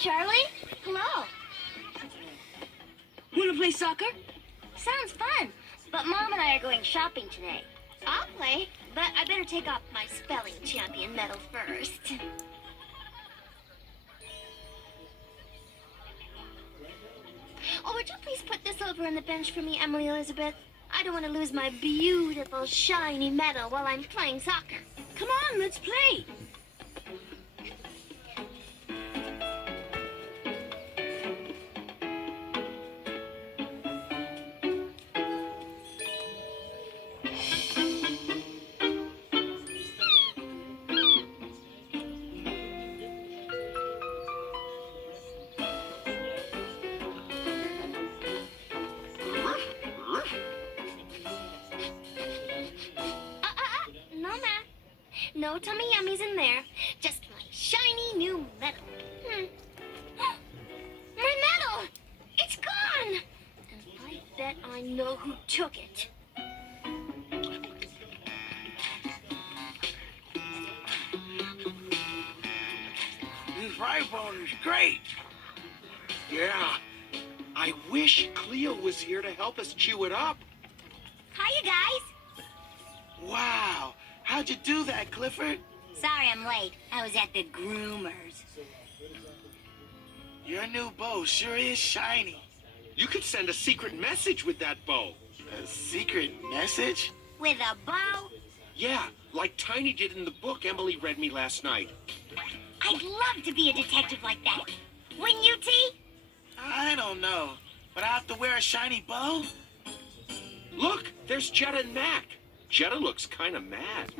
Charlie. Hello. Wanna play soccer? Sounds fun. But Mom and I are going shopping today. I'll play, but I better take off my spelling champion medal first. Oh, would you please put this over on the bench for me, Emily Elizabeth? I don't want to lose my beautiful, shiny medal while I'm playing soccer. Come on, let's play. No, Matt. No tummy yummies in there. Just my shiny new medal. My medal! It's gone! And I bet I know who took it. This fry bone is great. Yeah. I wish Cleo was here to help us chew it up. Hiya, guys. Wow. How'd you do that, Clifford? Sorry I'm late. I was at the groomers. Your new bow sure is shiny. You could send a secret message with that bow. A secret message? With a bow? Yeah, like Tiny did in the book Emily read me last night. I'd love to be a detective like that. Wouldn't you, T? I don't know, but I have to wear a shiny bow? Look, there's Jetta and Mac. Jetta looks kind of mad.